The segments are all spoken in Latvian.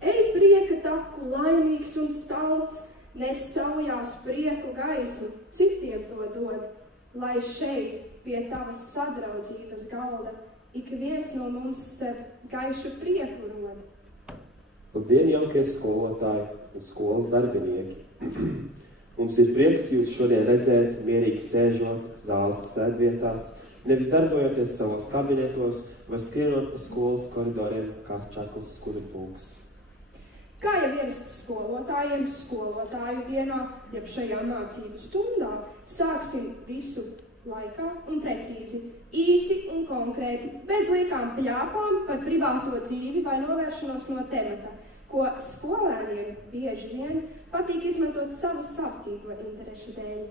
Ej prieka taku, laimīgs un stalts, nes saujās prieku gaismu, citiem to dod, lai šeit pie tavas sadraudzības galda ik viens no mums sev gaišu prieku rod. Labdien, jaukie skolotāji un skolas darbinieki! Mums ir prieks jūs šodien redzēt, mierīgi sēžot zāles sēdvietās, nevis darbojoties savos kabinetos vai skrienot pa skolas koridoriem kā čakls skurpulks. Kā jau ierasts skolotājiem skolotāju dienā, jeb šajā mācību stundā, sāksim visu laikā un precīzi, īsi un konkrēti, bez liekām pļāpām par privāto dzīvi vai novēršanos no temata, ko skolēniem bieži vien patīk izmantot savu savtīgo interešu dēļ.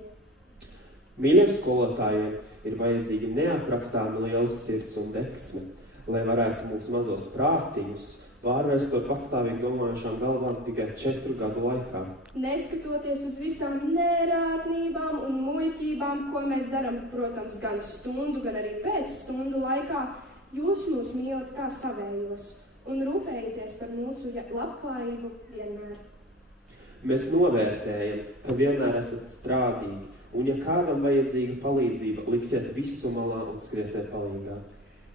Mīļiem skolotājiem ir vajadzīgi neaprakstāmi lielas sirds un deksme, lai varētu mūsu mazos prātiņus pārvērst par patstāvīgi domājušām galvām tikai 4 gadu laikā. Neskatoties uz visām nērātnībām un muļķībām, ko mēs darām, protams, gan stundu, gan arī pēc stundu laikā, jūs mūs mīlat kā savējos un rūpējaties par mūsu labklājību vienmēr. Mēs novērtējam, ka vienmēr esat strādīgi, un ja kādam vajadzīga palīdzība, liksiet visu malā un skriesiet palīgā.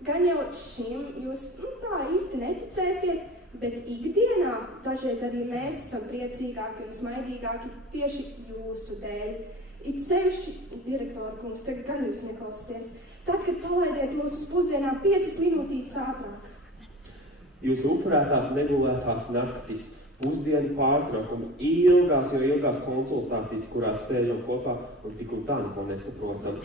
Gan jau šim jūs tā īsti neticēsiet, bet ikdienā dažreiz arī mēs esam priecīgāki un smaidīgāki tieši jūsu dēļ. It sevišķi, direktora kungs, tagad gan jūs neklausieties, tad, kad palaidiet mūs uz pusdienām 5 minūtītes ātrāk. Jūs upurētās negulētās naktis, pusdienu pārtraukumi, ilgās konsultācijas, kurās sēžam kopā un tik un tā neko nesaprotam,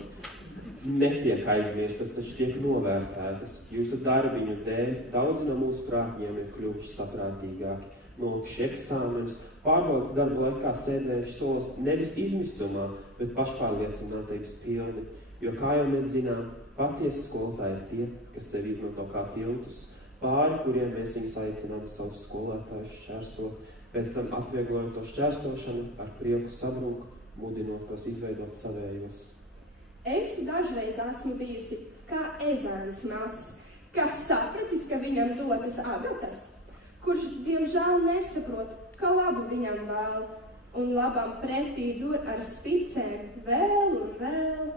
netiek aizmirstas, taču tiek novērtētas. Jūsu darbiņu dēļ daudzi no mūsu prātņiem ir kļuvuši saprātīgāki, nolikuši eksāmenus, pārbaudas darba laikā sēdējuši solas nevis izmisumā, bet pašpārliecinātības pilni, jo, kā jau mēs zinām, patiesi skolotāji ir tie, kas sevi izmanto kā tiltus, pāri kuriem mēs viņus aicinām savus skolotājus šķērsot, pēc tam atvieglojot to šķērsošanu, ar prieku sabrūk, mudinot tos izveidot savējos. Es dažreiz esmu bijusi kā ezēns mazs, kas sapratis, ka viņam dotas agatas, kurš, diemžēl, nesaprot, ka labu viņam vēl, un labam pretī dur ar spicēm vēl un vēl.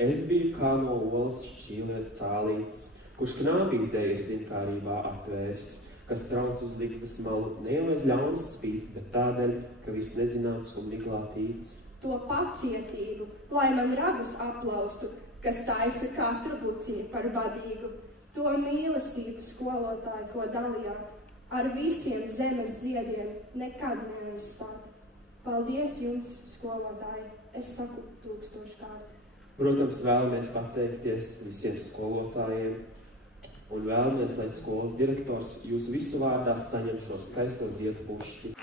Es biju kā no olas šķīlies cālīts, kurš knābītē ir zinkārībā atvērs, kas trauc uz ligzdas malu ne jau aiz ļaunas spīts, bet tādēļ, ka viss nezināts un miglātīts. To pacietību, lai man ragus aplaustu, kas taisa katru buciņu par vadīgu, to mīlestību skolotāju, ko dalījāt, ar visiem zemes ziediem nekad neaizstāt. Paldies jums, skolotāji, es saku 1000 kārt. Protams, vēlamies pateikties visiem skolotājiem un vēlamies, lai skolas direktors jūsu visu vārdā saņem šo skaisto ziedu pušķi.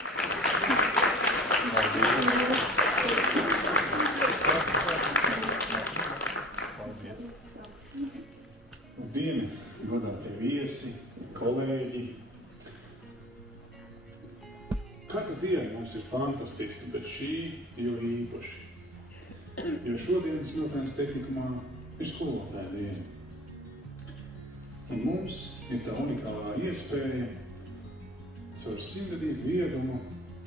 Labdien, godātie viesi, kolēģi! Katru dienu mums ir fantastiski, bet šī jo īpaši. Jo šodienas Smiltenes tehnikumā ir skolotāja diena. Un mums ir tā unikālā iespēja caur simtgadīgu viedumu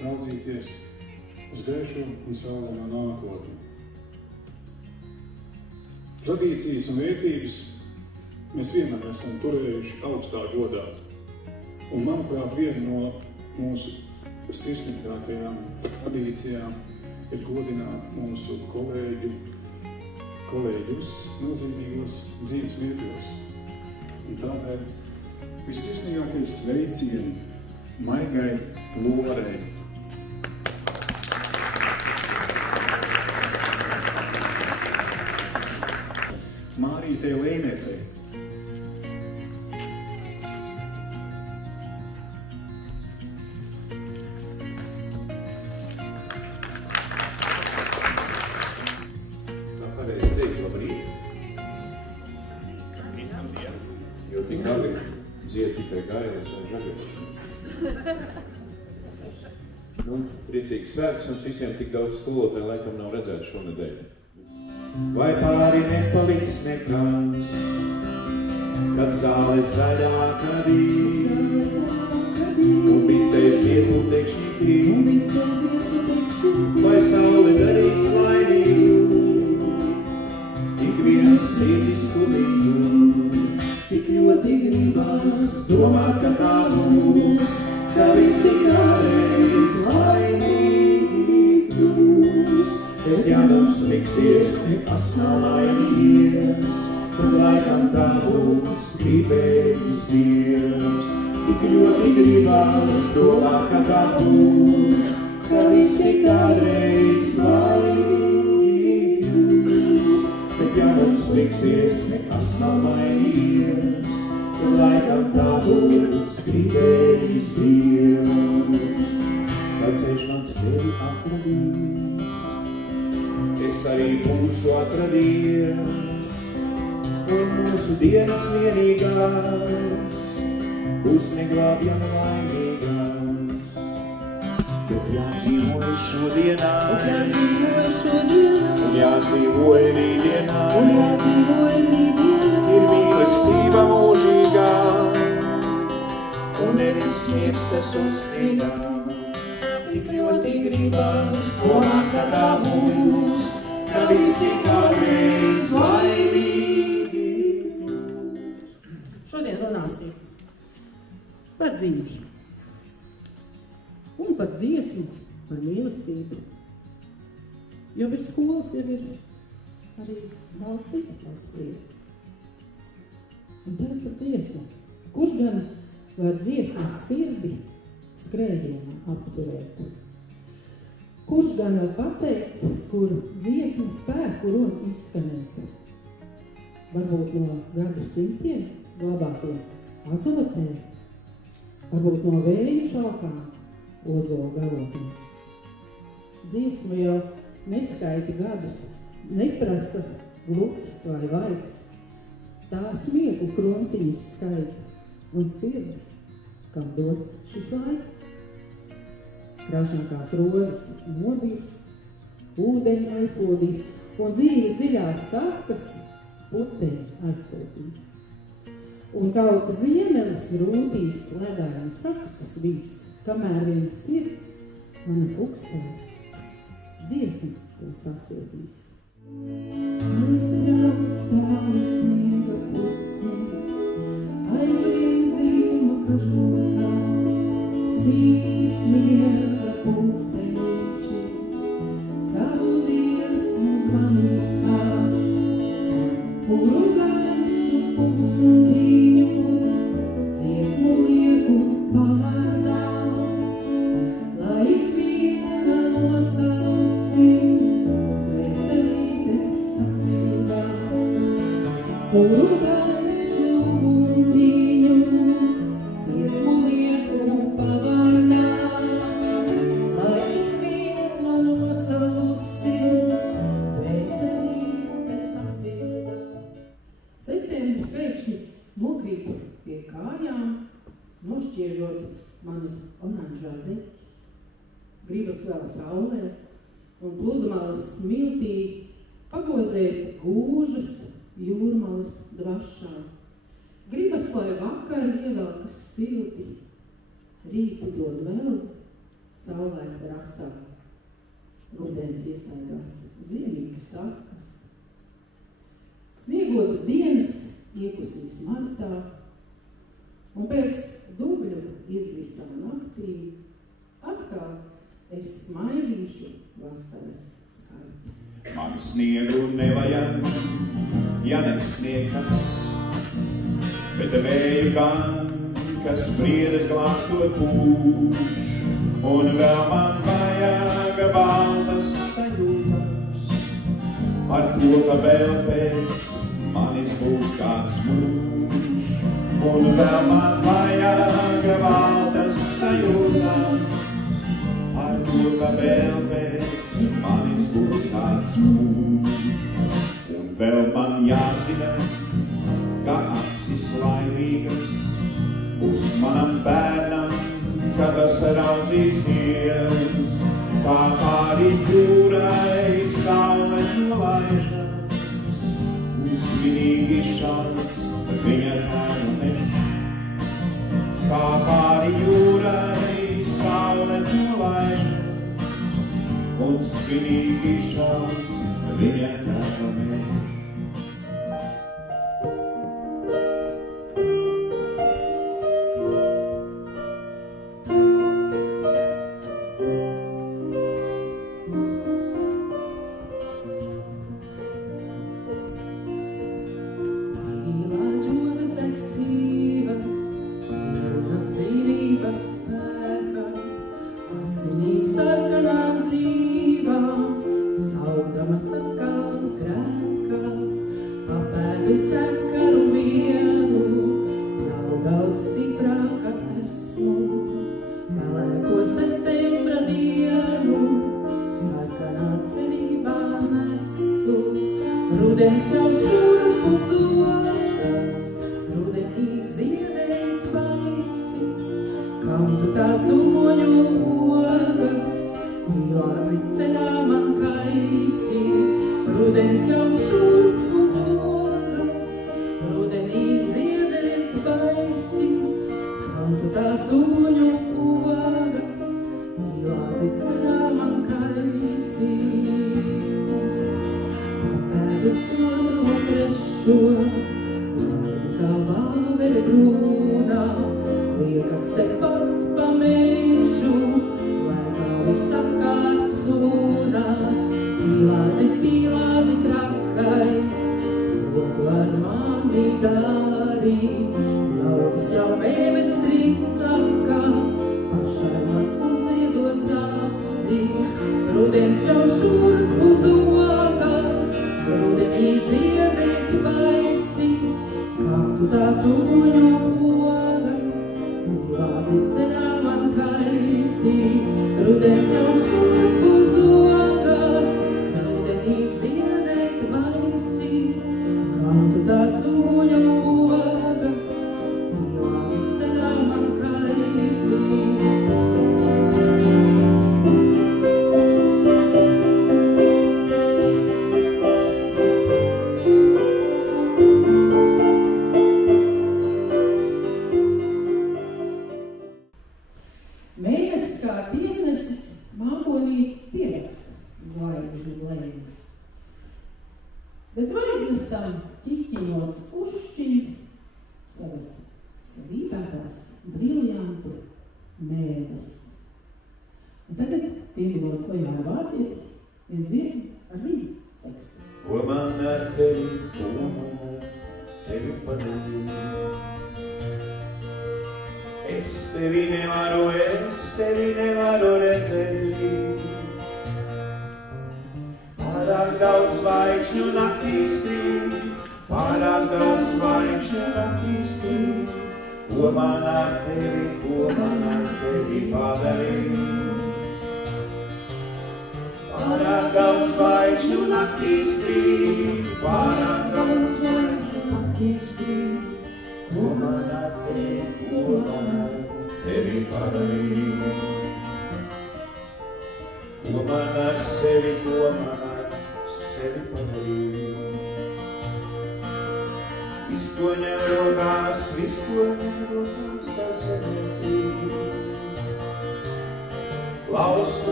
raudzīties uz gaišo un saulēno nākotni. Tradīcijas un vērtības mēs vienmēr esam turējuši augstā godā. Un, manuprāt, viena no mūsu sirsnīgākajām tradīcijām ir godināt mūsu kolēģu kolēģus nozīmīgos dzīves mirkļos. Un tādēļ vissirsnīgākie sveicieni Maigai Lorei. Mārītei Lēnētei. Jo tik agri dzied tikai gailis un žagari. Priecīgs svētks mums visiem tik daudz skolotāju laikam nav redzēts šonedēļ. Vai pāri nepaliks nekas, kad zāle zaļā kadīs, un bitēs iet un tekšņi krīt, vai saule darīs laimīgu, tik viens sirdis kulīgu. Tik ļoti gribas domāt, ka tā būs, ka visi kādreiz laimīgi kļūs. Bet ja mums liksies, nekas nav laimīgs, tad laikam tā būs gribējis Dievs. Tik ļoti gribas domāt, ka tā būs, ka visi kādreiz laimīgi kļūs. Bet ja mums liksies, nekas nav laimīgs, tad laikam tā būs gribējis Dievs. Kad ceļš mans tevi atradīs, es arī būšu atradies, un mūsu dienas vienīgās būs neglābjam laimīgās. Bet jādzīvoja šodienā, un jādzīvoja rītdienā, ir mīlestība mūžīgā, un nevis smiektas uz sienām. Tik ļoti gribas domāt, ka tā būs, ka visi kādreiz laimīgi. Šodien runāsim par dzīvi un par dziesmu, par mīlestību. Jo bez skolas jau ir arī daudz citas lietas. Un tad par dziesmu. Kurš gan var dziesmas sirdi skrējienā apturēt? Kurš gan var pateikt, kur dziesmas spēku runa izskanēt? Varbūt no gadu simtiem glabātiem azotē, varbūt no vēju šalkām ozola galotnēs. Dziesma jau neskaita gadus, neprasa gluds vai vaigs. Tā smieklu krunciņas skaita un sirds, kam dots šis laiks. Kraušankās rozes nobirs, ūdeņi aizplūdīs un dzīves dziļās takas puteņi aizplūdīs. Un kaut ziemelis rūtīs ledājums rakstus vīs, kamēr viens sirds mana pukstēs dziesmu to sasiedīs. Aiztrauc stāvu sniega putni, aizlien zīma kažokā, sīki sniega pulksteņieši, savu dziesmu zvanīcā, kuru gaišu puntiņu, dziesmu lieku pavārdā, lai ikviena nosalusi, veselīte sasildās. Kuru gaišu puntiņu, dziesmu lieku pavārdā, lai ikviena nosalusi, veselīte sasildās. Septembris pēkšņi nokrīt pie kājām, nošķiežot manas oranžās zeķes. Gribas vēl saulē un pludmales smiltī pagozēt gūžas jūrmalas dvašā. Gribas, lai vakar ievelkas silti, rītu dod veldz, saulēta rasā. Rudens iestaigās ziemīgas takas. Sniegotas dienas iekusīs martā, un pēc dubļu izdrīstā naktī atkal es smaidīšu vasaras skaitu. Man sniegu nevajag, ja nesniekas, bet vēju gan, kas briedes glāstot pūš, un vēl man vajag baltas sajūtas, ar to, ka vēl pēc manis būs kāds mūž, un vēl man vajag baltas sajūtas, ar to, ka vēl pēc manis būs kāds mūž, un vēl man jāzina, ka acis laimīgas būs manam bērnam, kad tas raudzīsies, kā pāri jūrai saule nolaižas, un svinīgi šāds viņa tēva mežs. Kā pāri jūrai saule nolaižas, un svinīgi šāds viņa tēva mežs.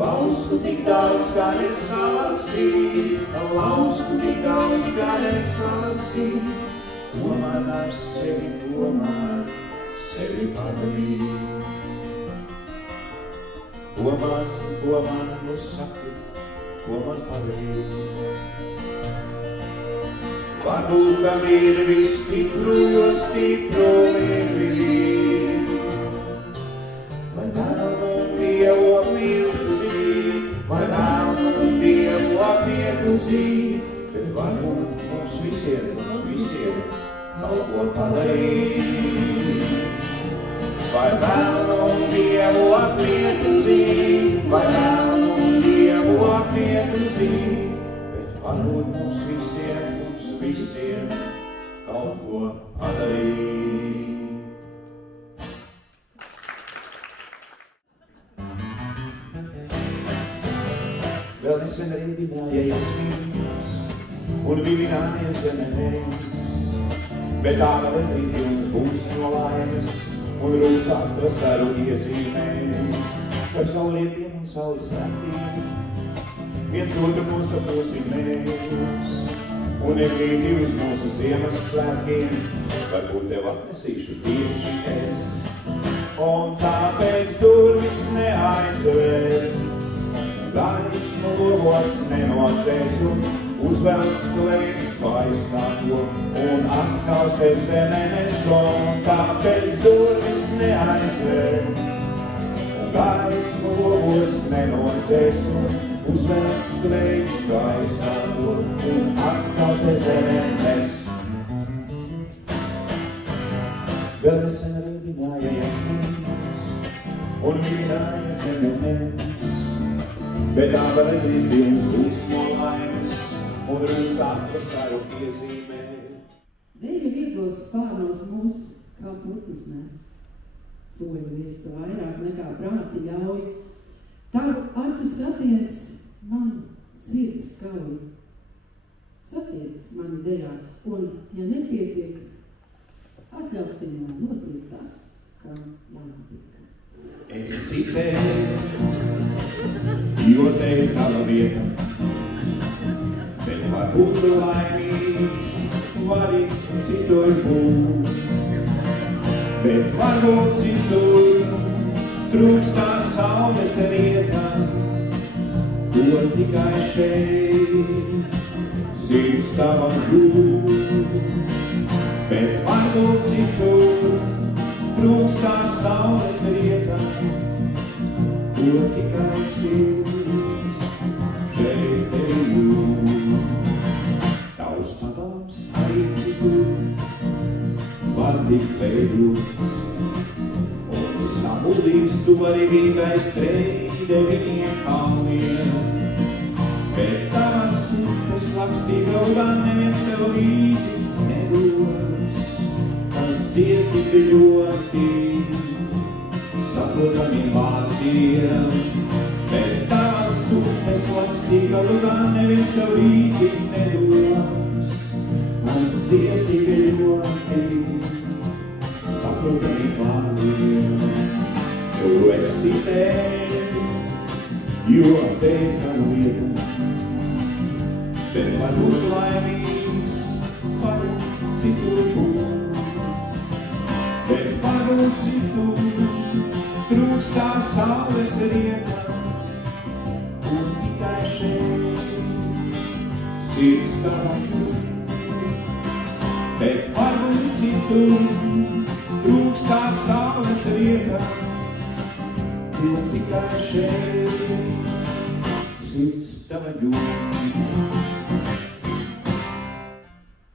Laustu tik daudz, kā nesalasīt, laustu tik daudz, kā nesalasīt, ko man ar sevi padarīt. Ko man nu saki, ko man padarīt. Varbūt, ka mirvi stipro mirvi, vai vēlnu Dievu apmierdzīt, vai vēlnu Dievu apmierdzīt, bet varbūt mums visiem kaut ko padarīt. Vai vēlnu Dievu apmierdzīt, vai vēlnu Dievu apmierdzīt, bet varbūt mums visiem kaut ko padarīt. Vēl nesen rīdināja jasmīns un vilināja zemenēs, bet āgale rītdienas būs no laimes un rūsāk vasaru iezīmēs. Par saulrietiem un saules naktiem viens otru nosapņosim mēs, un iekrīti uz mūsu Ziemassvētkiem, varbūt tev atnesīšu tieši es. Un tāpēc durvis neaizver, gaismu logos nenocēs un uzvelc klēpis vaistāko un atkal sev zemenes. Un tāpēc durvis neaizver, gaismu logos nenocēs un uzvelc klēpis vaistāko un atkal sev zemenes. Vēl nesen rīdināja jasmīns un vilināja zemenes, bet āgale rītdienas būs no laimes un rūsāk vasaru iezīmēt. Vēļu vieglos spārnos mūs kā putnus nes, soļu viesta vairāk nekā prāti ļauj. Tavu acu skatiens man sirdi skauj. Satiec mani dejā, un, ja nepietiek, atļausim man notiek tas, kam jānotiek. Esi te, jo te ir tava vieta, bet varbūt tu laimīgs, vari citur būt. Bet varbūt citur trūkstās saules rieta, ko tikai šeit sirds tava gūt. Bet varbūt citur trūkstās saules rieta, ko tikai sirds šeit tevi jūt. Tavs padoms arī citur var tikt veidot, un samulīgs tu arī vīgai streide viņiem kalniem. Bet tavas upes lakstīga gan neviens tev līdzi nedos, kas cieti ļoti saprotamiem vārdiem. Bet tavas upes lakstīga gan neviens tev līdzi nedos, kas cieti ļoti saprotamiem vārdiem. Tu esi te, jo te tava vieta, bet varbūt laimīgs, varbūt citur būt. Bet varbūt citur trūkstās saules rieta, un tikai šeit sirds tava jūt. Bet varbūt citur trūkstās saules rieta, un tikai šeit sirds tava jūt.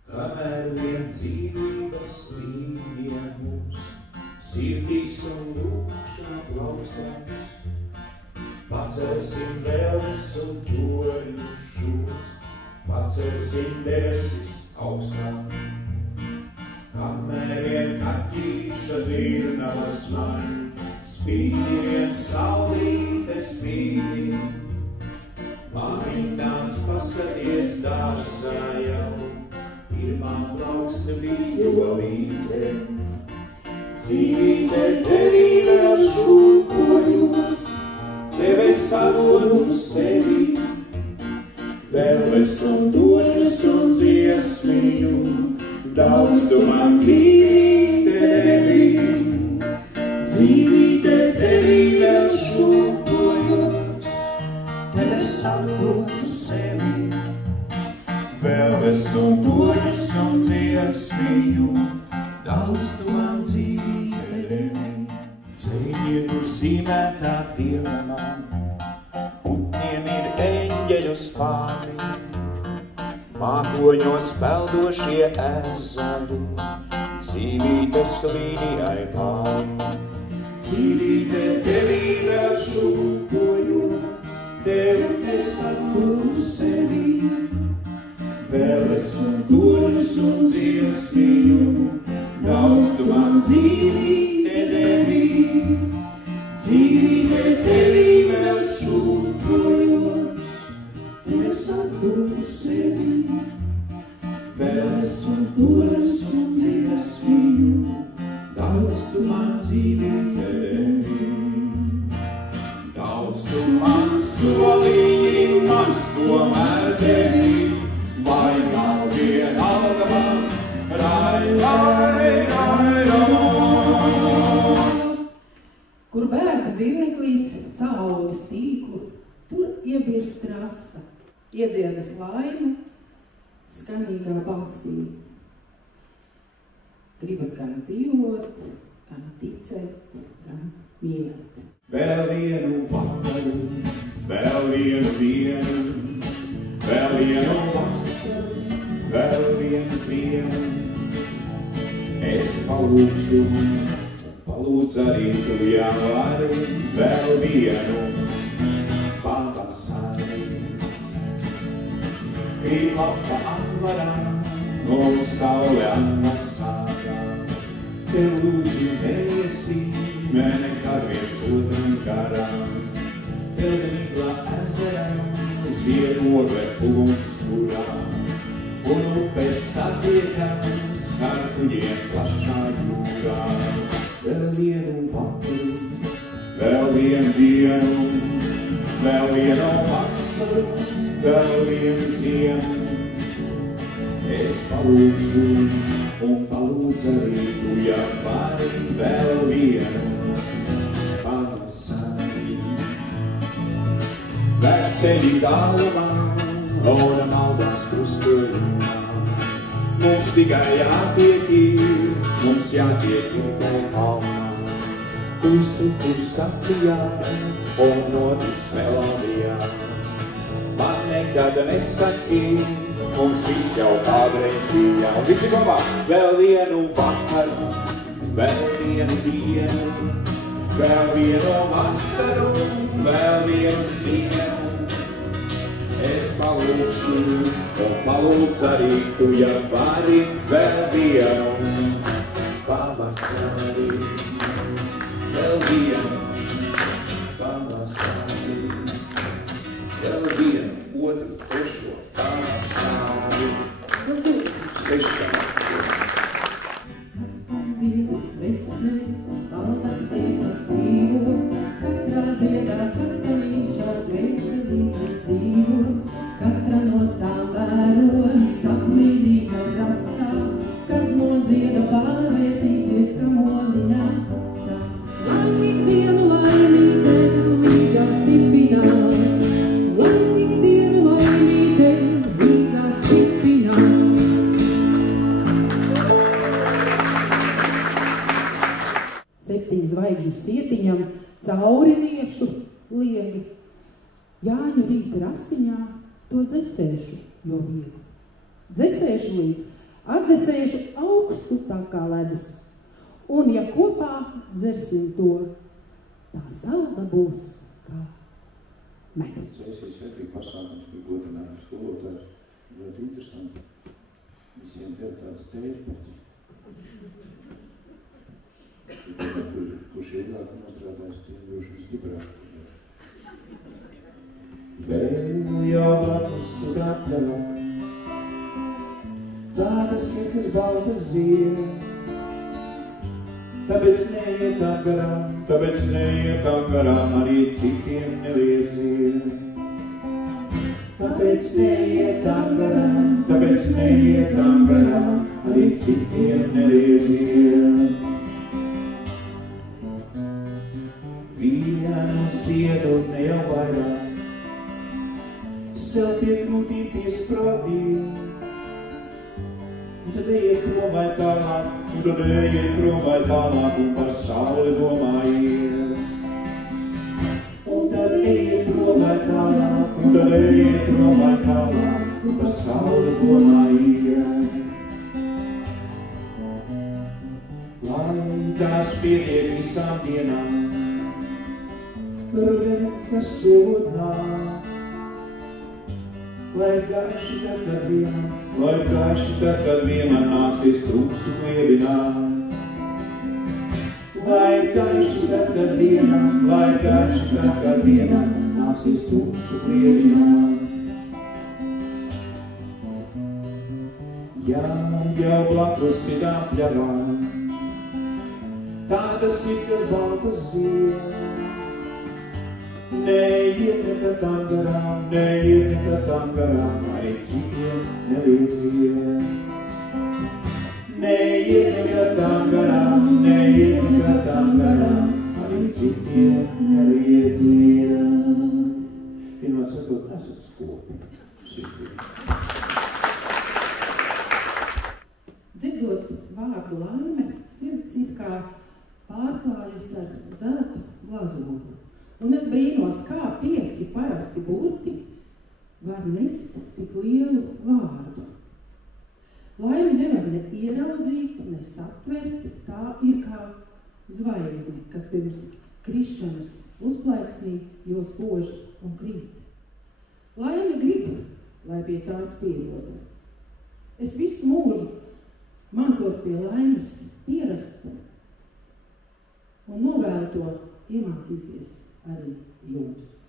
Kamēr vien dzīvības līnija mums sirdīs un drūkšana plaukstās, pacelsim vēlmes un toļu šos, pacelsim debesis augstāk. Kamēr vien kaķīša dzirnavas man, spīdi vien saulīte spīdi, māmiņāns paskaties dārzā jau, pirmā plauksta bija vīte. Dzīvīte tevī vēl šūpojos, teves sagodu sevi, vēles un doņas un dziesmiņu, daudz tu man dzīvīte devi, dzīvīte devi vēl šūpojos, tev es sagodu sevi, vēles un doņas un dziesmiņu, daudz tu man dzīvīte devi. Ceļietu zīmētā dienā, putniem ir eņģeļu spāri, mākoņos peldošie ezeri, dzīvītes līnijai pāri. Dzīvīte tevī vēl šūpojos, tev es atpūru sevi, vēles un doņas un dziesmiņu, daudz tu man dzīvīte devi. Dzīvīte tevī vēl šūpojos, tev es atpūru sevi, vēles un doņas un dziesmiņu, daudz tu man dzīvīte devi. Daudz tu man solīji, maz tomēr devi, vai nav vienalga man, Kur bēga zirneklīts saules tīklu, tur iebirst rasa, iedziedas laime, skaņīgā balsī. Gribas gan dzīvot, gan ticēt, gan mīlēt. Vēl vienu vakaru, vēl vienu dienu, vēl vienu vasaru, vēl vienu ziemu. Es palūkšu, palūdz arī tu jāvari, vēl vienu pavasari. Krīt lapa atvarā, un saule atmasārā. Tev lūdzu neviesīme nekad viens otram garām. Tev mīglā ezerā, ziedogle pūns kurā, un upes satiekams ar kuģiem plašā jūrā. Vēl vienu vakaru, vēl vienu dienu, vēl vienu vasaru, vēl vienu ziemu. Es palūkšu un palūdz arī tu, ja vari, vēl vienu pavasari. Vērceļi tālumā, un maldās krustojumā. Mums tikai jātiek ir, mums jātiek ir kalnā. Uz cukurs kafijā un notis melodijā. Man nekad nesaki, mums viss jau kādreiz bija. Un visi kopā, vēl vienu vakaru, vēl vienu dienu, vēl vienu vasaru, vēl vienu ziemu. Es palūkšu un palūdz arī tu, ja vari, vēl vienu pavasari. Vēl vienu pavasari, vēl vienu otru, trešo pavasari. 6. Kas tam ziedus vecais, baltas teistas dzīvo, katrā ziedā kastanīšā dvēselīte dzīvo, katra no tām vēro sapnīdīga rasā, kad no zieda pārvērtīsies, ka moliņā pasā. Laimīg dienu laimīte, līdzās stipinā, laimīg dienu laimīte, līdzās stipinā. Septiņu zvaigžņu sietiņam cauri niešu liegi. Jāņu rīta rasiņā to dzesēšu, jo viegli. Dzesēšu līdz, atdzesēšu augstu tā kā ledus. Un ja kopā dzersim to, tā salda būs kā medus. Svēsīs svētīgi pasākums, kur godinājums skolotājs. Ļoti interesanti. Visiem tev tāds tērpaķi. Kurš ilgāk nostrādājis, tie droši stiprāk. Vēl jau blakus gatava, tādas, kas baltas ziema. Tāpēc neiet tam garām, arī citiem neliedziet. Tāpēc neiet tam garām, arī citiem neliedziet. Vienu ziedot ne jau vairāk, sev pie krūtīm piesprādīt. Un tad ejiet prom vai tālāk, un par sauli domājiet. Un tad ejiet prom vai tālāk, un par sauli domājiet. Lai tās pietiek visām dienām, rudeni, kas sodnāk. Lai gaiši tad, kad vienam nāksies tuksu kliedināt. Lai gaiši tad, kad vienam nāksies tuksu kliedināt. Ja jau blakus citām pļavām, tādas sikas baltas zied. Neiet nekad tam garām, arī citiem neliedziet. Neiet nekad tam garām, arī citiem neliedziet. Pirmā sakot, esat skopi. Dzirdot vārdu laime, sirds it kā pārklājas ar zelta glazūru. Un es brīnos, kā 5 parasti burti var nest tik lielu vārdu. Laimi nevar ne ieraudzīt, ne satvert, tā ir kā zvaigzne, kas pirms krišanas uzplaiksnī, jo spož un krīt. Laime grib, lai pie tās pierodu. Es visu mūžu mācos pie laimes pierast un novēlu to iemācīties arī jums.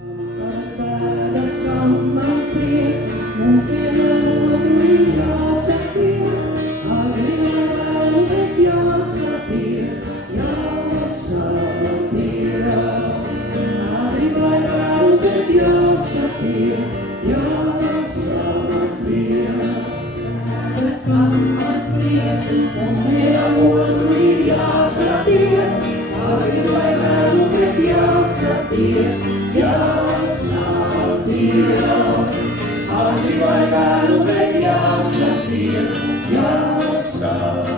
Tās bēdas, kam mans prieks, mums vienotru jāsatiek, agri vai vēl, bet jāsatiek, jāsatiek. Agri vai vēl, bet jāsatiek, jāsatiek. Tas, kam mans prieks, mums vienotru jāsatiek, agri vai vēl, bet jāsatiek, jāsatiek. Agri vai vēl, bet jāsatiek, jāsatiek.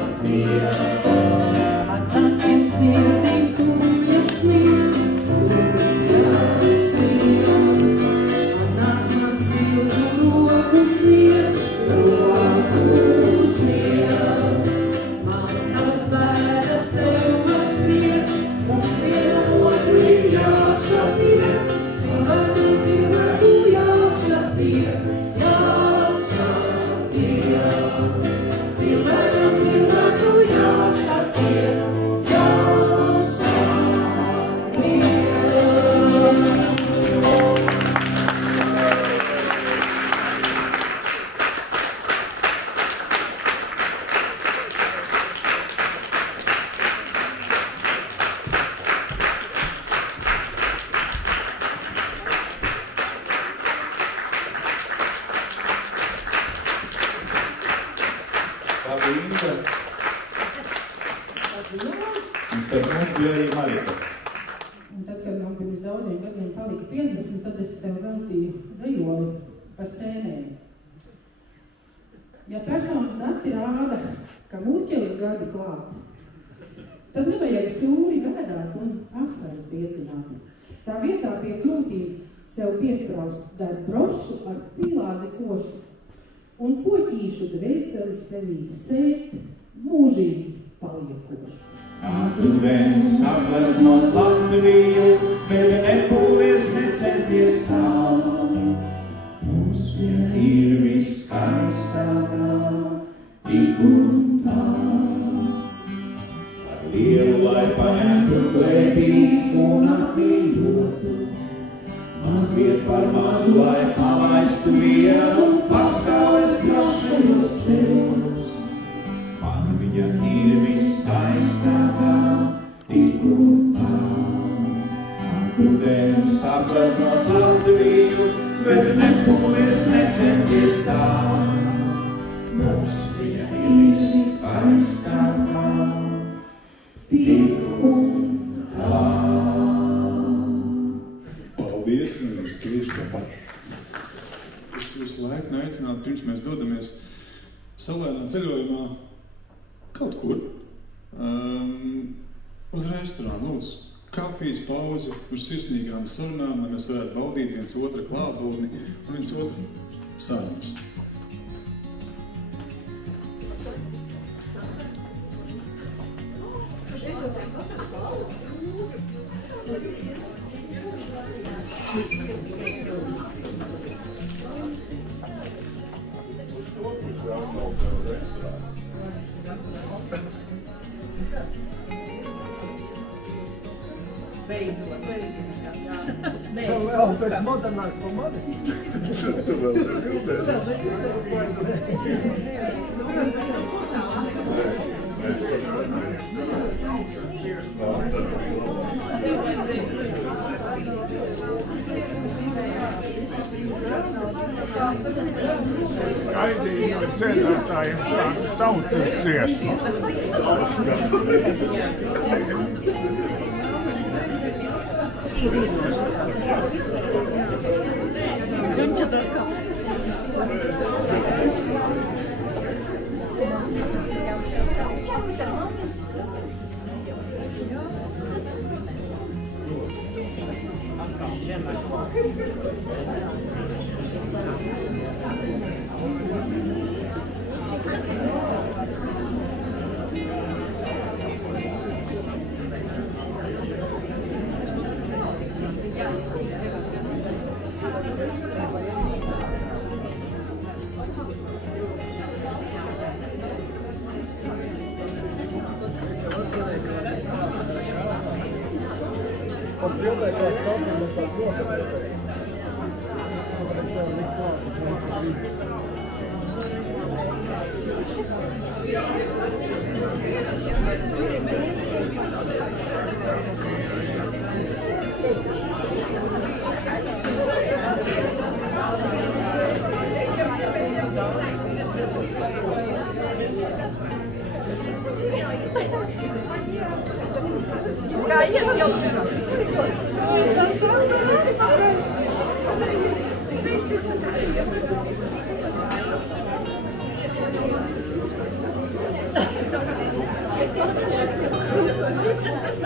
Atnāc pirms sirdīs, skumjas sniedz, Atnāc man siltu roku sniedz, Man tavas bēdas, tev mans prieks, mums vienam otru jāsatiek, cilvēku jāsatiek, cilvēku jāsatiek, Un tad, kad man pirms daudziem gadiem palika 50, tad es sev veltīju dzejoli par sēnēm. Ja personas dati rāda, ka muļķelis gadi klāt, tad nevajag sūri vēdāt un asaras dietināt. Tā vietā pie krūtīm sev piespraust dar brošu ar pīlādzi košu un poķīšu dvēseli sevī sēt mūžīgi paliekošu. Rudens apleznot Latviju, bet nepūlies, necenties tā. Mums vien ir viss skaistākā, tik un tā. Par lielu, lai paņemtu glēbī un apījotu, mazliet par mazu, lai palaistu vienu pasaules drošajos ceļos. Man viņa ir viss skaistākā, Es jūs laipni aicinātu, pirms mēs dodamies saulēnā ceļojumā kaut kur uz restorānu, lūdzu. Kafijas pauze, uz sirsnīgām sarunām, lai mēs varētu baudīt viens otra klātbūtni un viens otru sarunas. Beidzot. Vēl pēc modernāks par mani. Tu vēl Gaidīju dziedātājiem tautas dziesmu.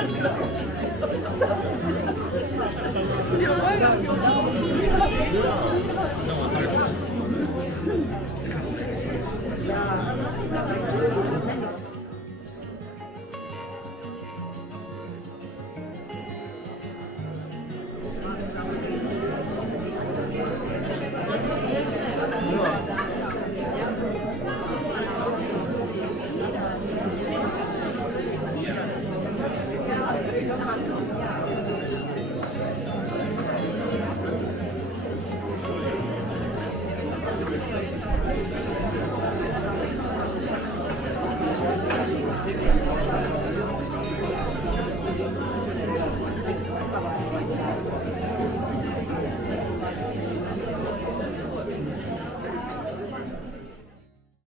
Thank you.